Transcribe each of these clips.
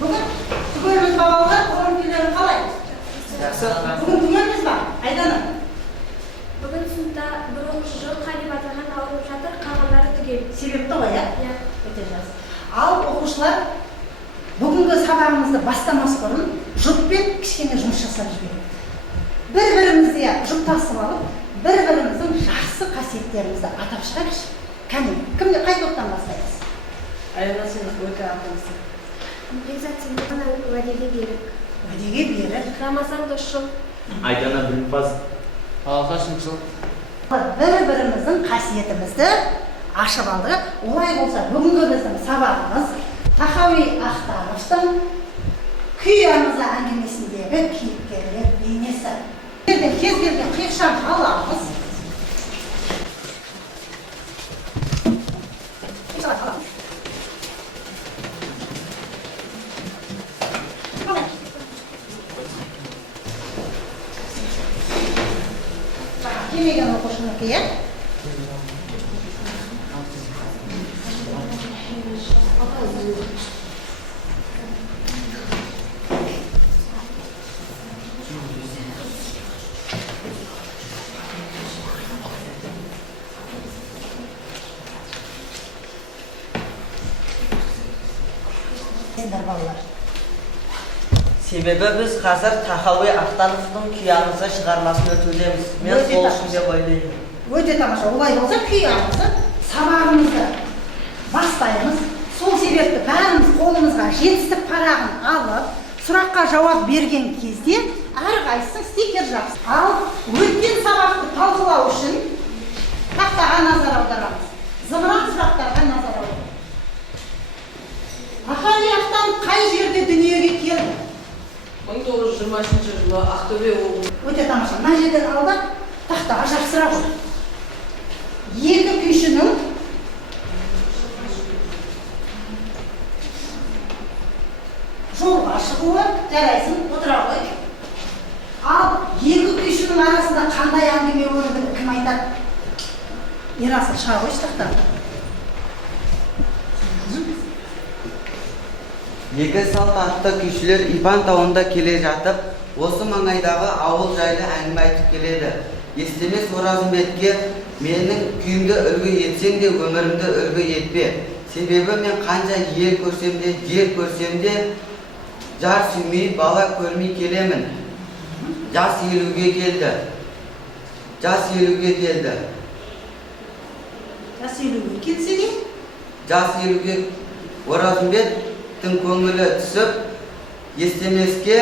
Бүгін түгеліміз балалар, оған күйлері қалай? Бүгін түгеліміз ба? Айдана? Бүгін сыныпта бір оқушы жоқ, қай деп аталған ауырып жатыр, қалғандары түгел. Себепті ғой, Иә. Өте жақсы. Ал оқушылар бүгінгі сабағымызды бастамас бұрын жұппен кішкене жұмыс жасап жібереді. Бір-бірімізді жұптасып алып, бір-біріміздің жақсы қасиеттерімізді атап шығайықшы. Кімде қай топтан бастаймыз? Айдана, сен өте ақыллысың. Бекзат, сен ғана уәдеге берік. Уәдеге берік. Рамазан досшыл. Айдана білімпаз. Алға шыншыл. Бір-біріміздің қасиетімізді ашып алды. Олай болса, бүгінгі біздің сабағымыз Тахауи Ахтановтың Күй аңызы әңгімесіндегі кейіпкерлер бейнесі. Кез келген қиықшан аламыз. Келмеген оқушынікі, иә? Сендер балалар. Себебі біз қазір Тахауи Ахтановтың Күй аңызы шығармасын өтудеміз. Мен сол үшін деп ойлаймын. Өте тамаша. Олай болса, Күй аңызы сабағымызды бастаймыз. Сол себепті бәріміз қолымызға жетістік парағын алып, сұраққа жауап берген кезде әрқайсысы стикер жақсы. Ал өткен сабақты талқылау үшін тақтаға назар аударамыз. Зымыран сұрақтарға назар аударамыз. Тахауи Ахтанов қай жерде дүниеге келді? 1920 жылы Ақтөбе облысы. Өте тамаша. Мына жерден алда тақтаға жапсыра қой. Екі күйшінің жолға шығуы, жарайсың, отыра қой. Ал екі күйшінің арасында қандай әңгіме өрбіді, кім айтады? Ерасыл, шыға қойшы тақтаға. Екі салт атты күйшілер Ибан тауында келе жатып, осы маңайдағы ауыл жайлы әңгіме айтып келеді. Естемес Оразымбетке менің күйімді үлгі етсең де өмірімді үлгі етпе. Себебі мен қанша ел көрсем де, жер көрсем де, жар сүймей, бала көрмей келемін. Жас елуге келді. Жас елуге келді. Жас елуге келсе де? Жас елуге Оразымбет көңілі түсіп, естемеске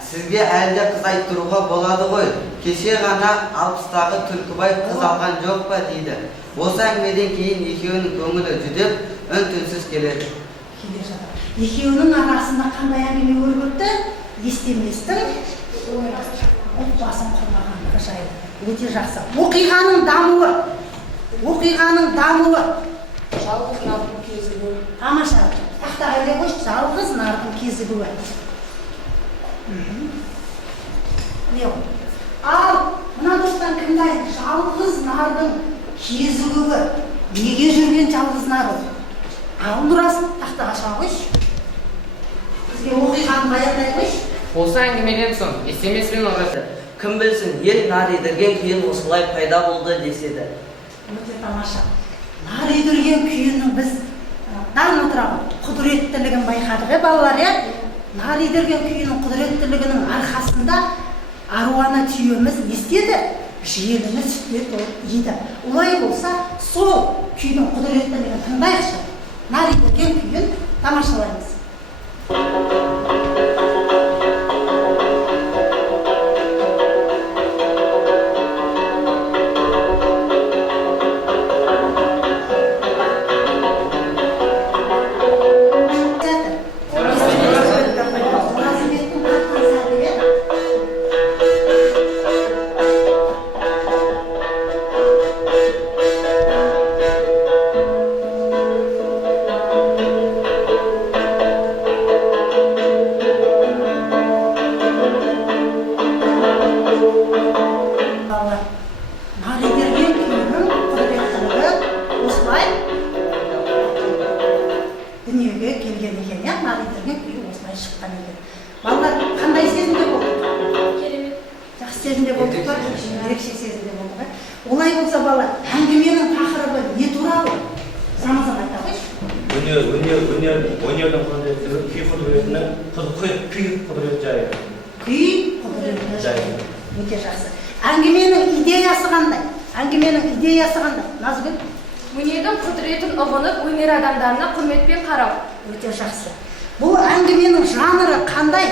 сізге әлде қыз айттыруға болады ғой. Кеше ғана 60-тағы Түлкібай қыз алған жоқ па дейді. Осы әңгімеден кейін екеуінің көңілі жүдеп, үн-түнсіз келеді. Келе жатыр. Екеуінің арасында қандай әңгіме өрбітті? Естеместің отбасын құрмағандығы жайлы. Өте жақсы. Оқиғаның дамуы. Жалғыз нардың кезігуі. Тамаша. Тақтаға іле қойшы, жалғыз нардың кезігуі. Ал, мына достан кімді айтты? Жалғыз нардың кезігуі. Неге жүрген жалғыз нар ол? Ал, Нұрасыл, тақтаға шыға қойшы. Бізге оқиғаны баяндай қойшы. Осы әңгімеден соң Естемес пен Оразымбет Кім білсін, ел нар едірген күйін осылай пайда болды деседі. Өте тамаша. Нар едірген күйінің біз дан отырамын, құдіреттілігін байқадық, балалар, нар едірген күйінің құдіреттілігінің арқасында аруана түйеміз не істеді? Желіні сүтпет еді. Олай болса, сол күйдің құдіреттілігін тыңдайықшы. Нар едірген күйін тамашалаймыз. олай болса балалар, әңгіменің тақырыбы не туралы? Рамазан айта қойшы. өнердің құдіреті, күй құдіретінің күй құдіреті жайы. Күй құдіреті жайы. Өте жақсы. Әңгіменің идеясы қандай? Назгүл? Өнердің құдіретін ұғынып, өнер адамдарына құрметпен қарау. Өте жақсы. Бұл әңгіменің жанры қандай?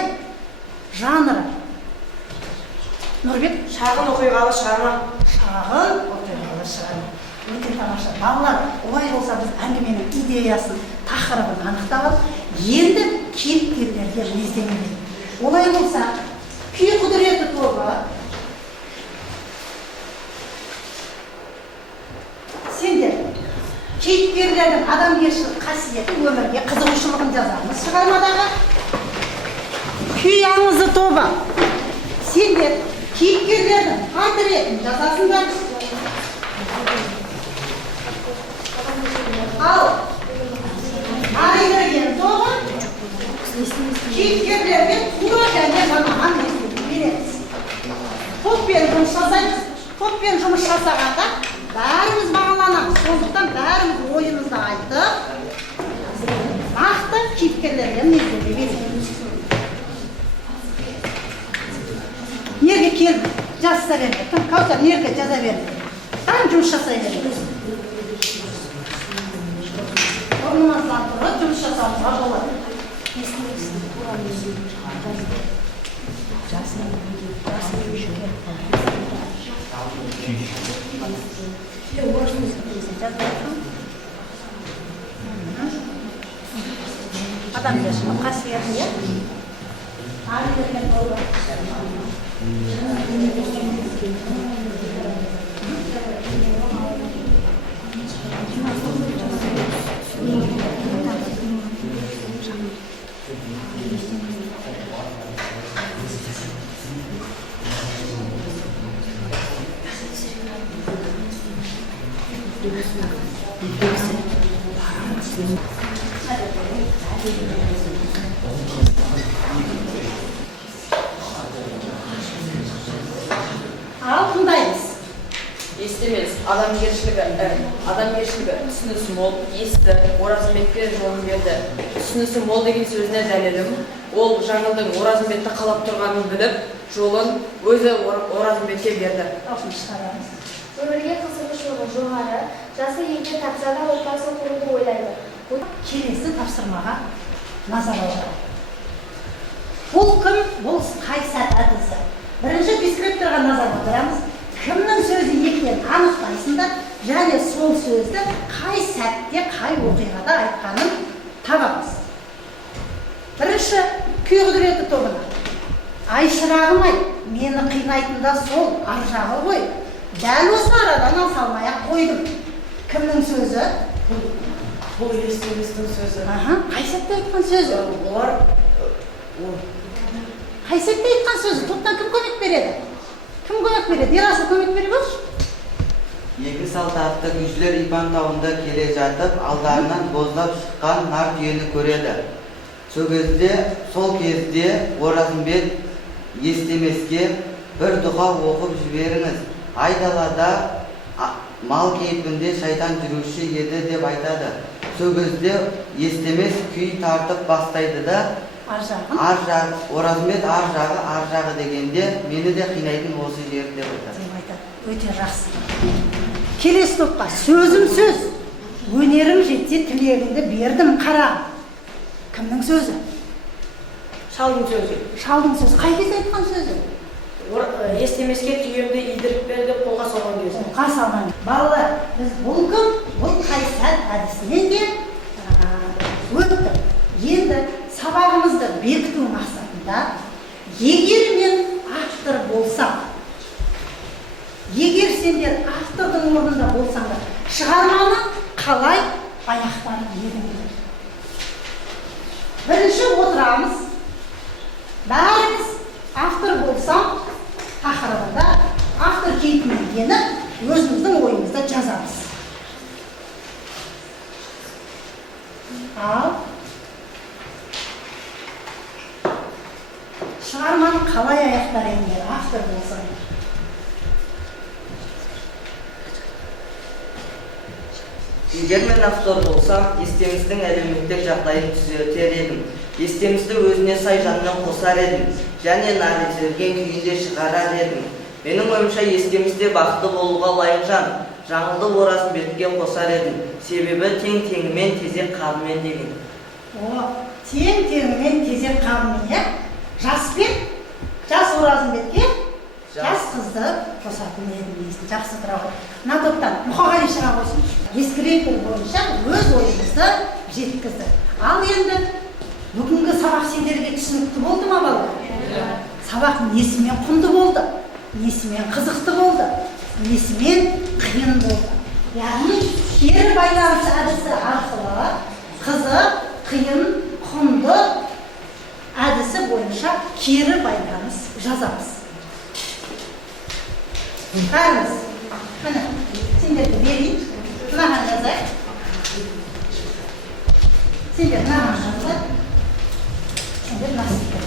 Жанры. Нұрбек? Шағын оқиғалы шығарма. Шағын оқиғалы шығарма. Өте тамаша. Балалар, олай болса біз әңгіменің идеясын, тақырыбын анықтап алып, енді кейіпкерлерге ізденеміз. Олай болса, күй құдіреті тобы сендер кейіпкерлердің адамгершілік қасиеті, өмірге қызығушылығын жазамыз шығармадағы. Күй аңызы тобы сендер кейіпкерлердің портретін жазасыңдар. Ал аридірген тобы кейіпкерлерге тура және жаңаған естуді береміз. Топпен жұмыс жасаймыз. Топпен жұмыс жасағанда бәріміз бағаланамыз. Сондықтан бәріміз ойымызды айтып, нақты кейіпкерлерге мінездеме береміз. Неге келді? Жазса берді. Каутар неге жаза берді? Там жұмыс жасай берді. Орнымыздан тұрып жұмыс жасауымызға болады. Адамгершілік қасиеті, иә? Аридірген тобы. Ал тыңдаймыз. Естемес, адамгершілігі түсінісі мол, есті, Оразымбетке жолын берді. Түсінісі мол деген сөзіне дәлелім, ол жаңылдың Оразымбетті қалап тұрғанын біліп, жолын өзі Оразымбетке берді. Өмірге қызығушылығы жоғары, жасы егер тапса да отбасын құруды ойлайды. Келесі тапсырмаға назар аударайық. Бұл кім? Бұл қайсар әдісі. Бірінші дескрипторға назар аударамыз. Кімнің сөзі екенін анықтайсыңдар, және сол сөзді қай сәтте, қай оқиғада айтқанын табамыз. Бірінші күй құдіреті тобына. Ай шырағым ай, мені қинайтын да сол ар жағы ғой. Дәл осы арадан салмай-ақ қойдым. Кімнің сөзі? Бұл естеместің сөзі. Қай сәтте айтқан сөзі? Қай сәтте айтқан сөзі? Топтан кім көмек береді? Кім көмек береді? Ерасыл көмек бере көрші? Екі салт атты күйшілер Ипан тауында келе жатып, алдарынан боздап шыққан нар түйені көреді. Сол кезде Оразымбет естемеске бір дұға оқып жіберіңіз. Айдалада мал кейпінде шайтан жүруші еді деп айтады. Сол кезде естемес күй тартып бастайды да, Оразымбет ар жағы дегенде мені де қинайтын осы жер деп айтады. Өте жақсы. Келесі топқа сөзім сөз. Өнерім жетсе тілегіңді бердім қара. Кімнің сөзі? Шалдың сөзі. Шалдың сөзі. Қай кезде айтқан сөзі? Естемеске түйемді идіріп берді, қолға салған кезде. Қолға салған. Балалар, біз бұл кім? Бұл қайсар әдісінен де өттік. Енді сабағымызды бекіту мақсатында, егер мен автор болсам, егер сендер автордың орнында болсаңдар, шығарманы қалай аяқтарын едіңдер? Бірінші отырамыз, бәріміз автор болсам, тақырыбында автор кейпімен еніп, өзіміздің ойымызда жазамыз. Ал шығарманы қалай аяқтар ендер автор болсаңдар? Егер мен автор болсам, естеміздің әлеуметтік жағдайын түзетер едім. Естемізді өзіне сай жанмен қосар едім, және нарезерген күйінде шығарар едім. Менің ойымша естемізде бақытты болуға лайық жан, Жаңылды Оразымбетке қосар едім. Себебі тең-теңімен тезек қабымен деген. Тең-теңімен тезек қабымен, е? Жас Оразымбетке жас қызды қосатын едім дейсің. Жақсы тұра ғой. Мына топтан Мұқағали шыға қойсын. Ескілектің бойынша өз ойымызды жеткізді. Ал енді бүгінгі сабақ сендерге түсінікті болды ма балалар? Сабақ несімен құнды болды? Несімен қызықты болды? Несімен қиын болды? Яғни кері байланыс әдісі арқылы қызық, қиын, құнды әдісі бойынша кері байланыс жазамыз. Қарыңыз, міне, сендерді берейін, мынаған жазайық. Сендер мынаған жазайық. Сендер насip.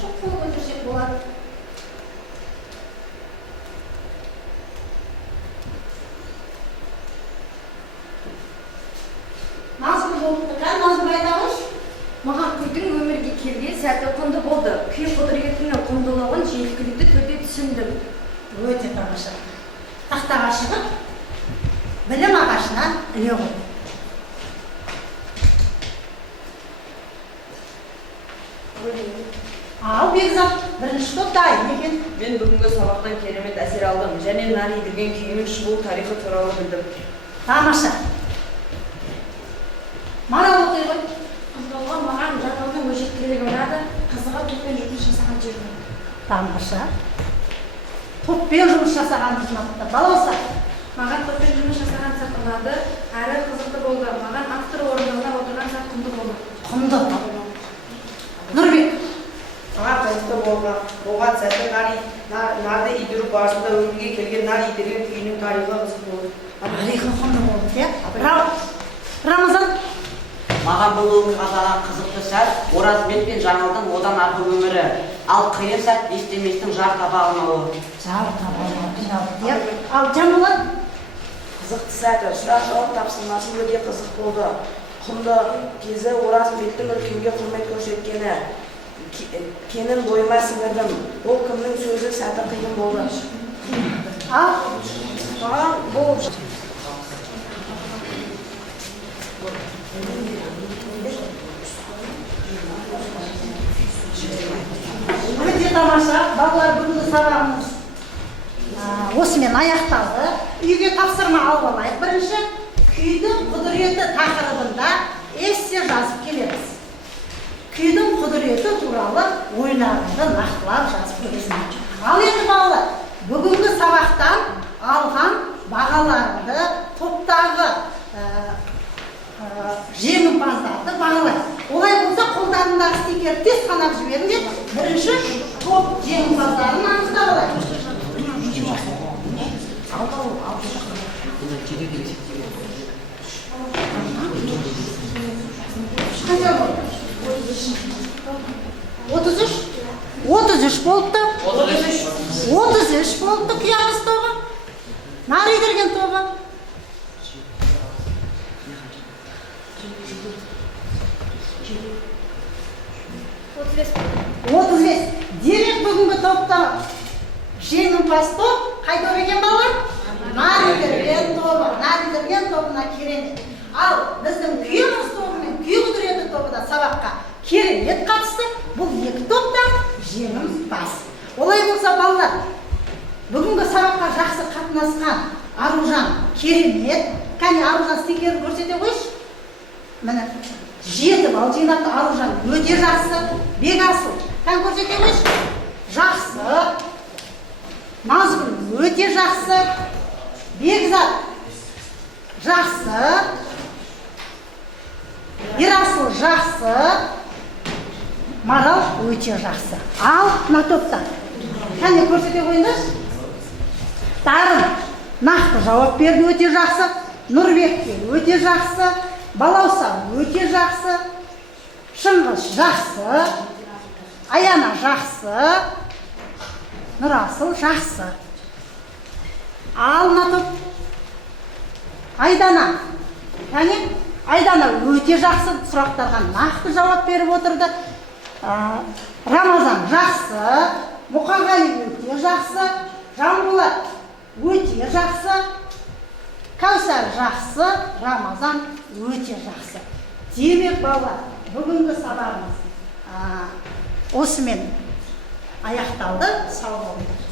Çok kol götürecek bu arada. Nasıl oldu? Nasıl baydamış? Маған күйдің өмірге келген сәті құнды болды. Күй құдіретінің құндылығын жеткілікті түрде түсіндім. Өте тамаша. Тақтаға шығып, білім ағашынан іле қойды. Ал Бекзат, бірінші топ дайын екен. Мен бүгінгі сабақтан керемет әсер алдым, және наридірген күйінің шығу тарихы туралы білдім. Тамаша. Мана оқи ғой. Қызғалға маған Жаңылдың өжеттілігі ұнады, қызыға топпен жұмыс жасаған жерім. Тамаша. Топпен жұмыс жасаған ұнады. Балауса. Маған топпен жұмыс жасаған сәт ұнады, әрі қызықты болды. Маған автор орындығына отырған сәт құнды болды. Құнды. Нұрбек. Қызықты болған сәті нарды идіру барысында өмірге келген нар идірген күйінің тарихы қызық болды. Тарихы құнды болды, е? Рамазан. Маған бұл оқиғадағы қызықты сәт Оразымбет пен Жаңылдың одан арғы өмірі, ал қиын сәт естеместің жар таба алмауы. Жар таба алмауы. Ал Жаңылын? Қызықты сәті сұрақ жауап тапсырмасы өте қызық болды. Құнды кезі Оразымбеттің үлкенге құрмет көрсеткені кенін бойыма сіңірдім. Ол кімнің сөзі сәті қиын болды. Ал? Маған болып Өте тамаша. Балалар, бүгінгі сабағымыз осымен аяқталды. Үйге тапсырма алып алайық. Бірінші, күйдің құдіреті тақырыбында эссе жазып келеміз. Күйдің құдіреті туралы ойларыңды нақтылап жазып келесің. Ал енді балалар, бүгінгі сабақтан алған бағаларыңды топтағы жеңімпаздарды бағалайық. Олай болса қолдарындағы стикерді тез қанап жіберіңдер. Бірінші топ жеңімпаздарын анықтап алайық. Қанша болды? 33 болыпты. 33 болыпты күйамыз тобы. Наридірген тобы. 35. Демек бүгінгі топта жеңімпаз топ қайда екен балалар? Наридірген тобы. Наридірген тобына керемет. Ал біздің күйеміз тобы мен күй құдіреті тобы да сабаққа керемет қатысты. Бұл екі топта жеңімпаз. Олай болса балалар, бүгінгі сабаққа жақсы қатынасқан Аружан керемет. Кәне Аружан стикерін көрсете қойшы. Міне 7 балл жинапты. Аружан өте жақсы. Бекасыл. Кәне көрсете қойшы. Жақсы. Назгүл өте жақсы. Бекзат жақсы. Ерасыл жақсы. Марал өте жақсы. Ал мына топтан. Қане көрсете қойыңдаршы. Дарын нақты жауап берді, өте жақсы. Нұрбекке өте жақсы. Балауса өте жақсы. Шыңғыс жақсы. Аяна жақсы. Нұрасыл жақсы. Ал мына топ. Айдана. Яғни Айдана өте жақсы сұрақтарға нақты жауап беріп отырды. Рамазан жақсы. Мұқағали өте жақсы. Жанболат өте жақсы. Кәусар жақсы. Рамазан өте жақсы. Демек балалар, бүгінгі сабағымыз осымен аяқталды. Сау болыңдар.